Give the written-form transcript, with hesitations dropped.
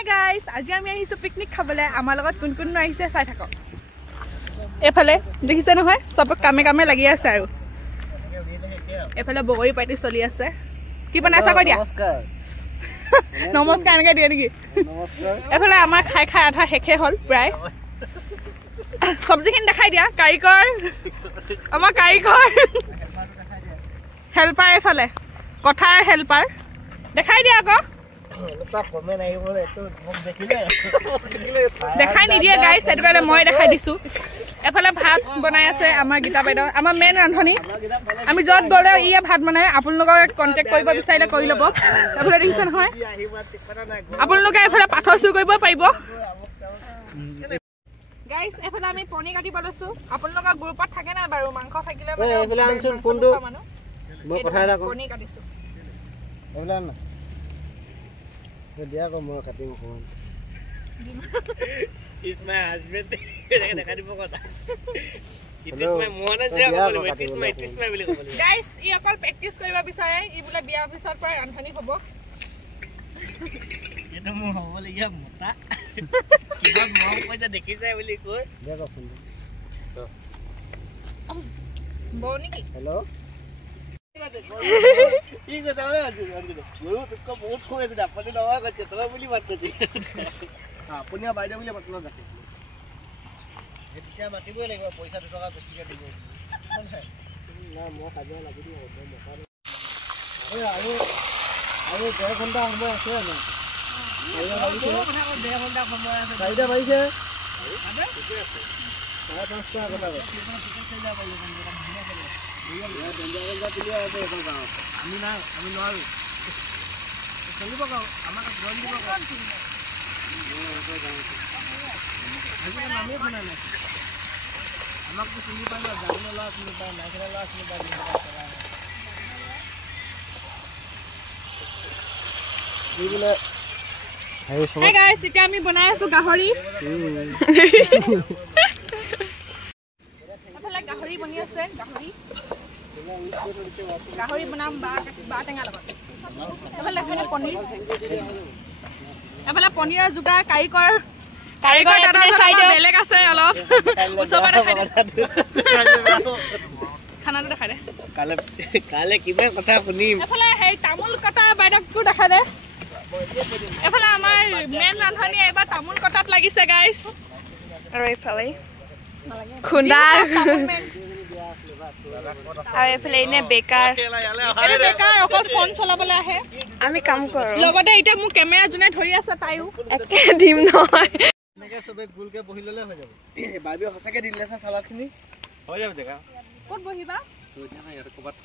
Hey guys, আজি আমি আহিছো পিকনিক খাবলে আমাৰ লগত কোন কোন আহিছে চাই থাকক এফালে দেখিছে নহয় সব কামে কামে লাগি আছে আৰু এফালে বগৰী পাৰ্টি চলি আছে কি বনাইছা কৈ দিয়া নমস্কাৰ নমস্কাৰ এনেকৈ দিয়ে নেকি নমস্কাৰ এফালে আমাৰ খাই খাই আধা শেষে হ'ল প্ৰায় সবজিখিনি দেখাই দিয়া কাৰিকৰ আমাৰ কাৰিকৰ হেল্পাৰ এফালে কথাৰ হেল্পাৰ দেখাই দিয়া আকৌ দেখাই নিদিয়ে গাইছ সেইটো কাৰণে মই দেখাই দিছো এফালে ভাত বনাই আছে আমাৰ গীতা বাইদেউ আমাৰ মেইন ৰান্ধনি আমি য'ত গ'লে ইয়ে ভাত বনাই আপোনালোকক কণ্টেক্ট কৰিব বিচাৰিলে কৰি ল'ব এফালে দেখিছে নহয় আপোনালোকে এফালে পাথৰ চুৰ কৰিব পাৰিব গাইছ এফালে আমি পনীৰ কাটিব লৈছো আপোনালোকৰ গ্ৰুপত থাকে না বাৰু মাংস থাকিলে মানে এফালে আনচোন ফোনটো মই কথা এটা কম পনীৰ কাটিছো এফালে না দিয়া কম মই কাটিম ফোন is my husband দেখা দিব কথা it is my মনে যে বলে it is my বুলি কব গাইস ই অকল প্ৰ্যাকটিস কৰিব বিচাৰে ই বলে বিয়া পিছত পৰা ৰান্ধনি হ'ব এটা মই হ'ব লগিয়া মতা কিবা মম কইতা দেখি যায় বুলি কয় দেখো ফোন তো বনি কি हेलो ই কথা বলে গুরু তুকো বহুত খোয়ে দিলা আপনি নবা করতে তো বলি মারতে দি আপুনিয়া বাইদে বলি মাতলো যাকে এতিয়া মাতিবই লাগিব পইচা 2 টকা বেছিকে দিব না মই কাজে লাগি দিব মকা আৰু 1.5 ঘন্টা সময় আছে না চাইদা বাইছে ঠিকে আছে 5:30 টা কথা আমি না আমি নোৱাৰো চলিব গাও আমাক জইন দিব গাও আজি নামে বনা নাই আমাক তো চিনি পাই না জানিলে লাভ চিনি পাই না খেলা লাভ চিনি পাই দিলে Hey guys, এতিয়া আমি বনাই আছো গাহৰি এফালে গাহৰি বনি আছে গাহৰি বনাম বা টেঙা লগত এফালে পনীৰ এফালে পনীৰৰ যোগাৰ কাৰিকৰ এটা বেলেগ আছে অলপ ওচৰত দেখাই দে খানাটো দেখাই দে কালে কিবা কথা শুনিম এফালে হেই তামোল কটা বাইদকটো দেখাই দে এফালে আমাৰ মেন ৰান্ধনি এবাৰ তামোল কটাত লাগিছে গাইস আৰু এফালে খুন্দাৰ আৰু এফালে ইনে বেকাৰ অকল ফোন চলাবলৈ আহে আমি কাম কৰো লগতে এতিয়া মোৰ কেমেৰা জুনে ধৰি আছে তাইও একে দিম নহয় এনেকে সবে গুলকে বহি ললে হৈ যাব বাইবে হসাকে দিলে সালাদখিনি হৈ যাব দেখা ক'ত বহিবা তো এতিয়া ইয়াত কবাত